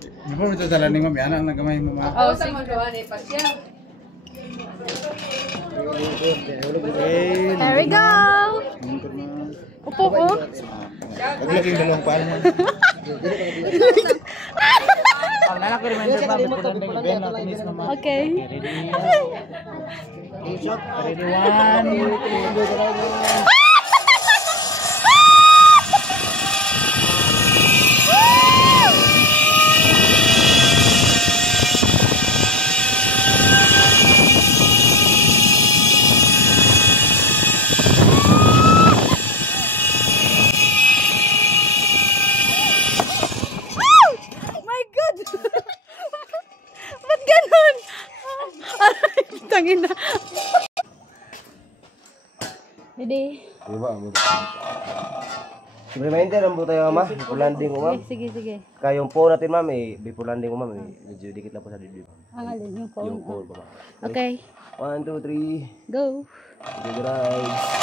Before ito dala ni ma'am, yan ang nagamay mo ma. Oh, sige gawa ni pa siya. There we go. Upo ko. Paglaging dalawang paan mo. Ang nanak reminder pa bipulan ng event natin is naman. Okay. Ready one. Tangin na. Ready? Diba? Reminder ang tayo mama, before landing ko ma'am. Sige, sige. Kaya yung phone natin ma'am, before landing ko ma'am, medyo dikit lang po sa dibdib. Ang alin yung phone. Yung phone pa ma'am. Okay. 1, 2, 3. Go. Good guys.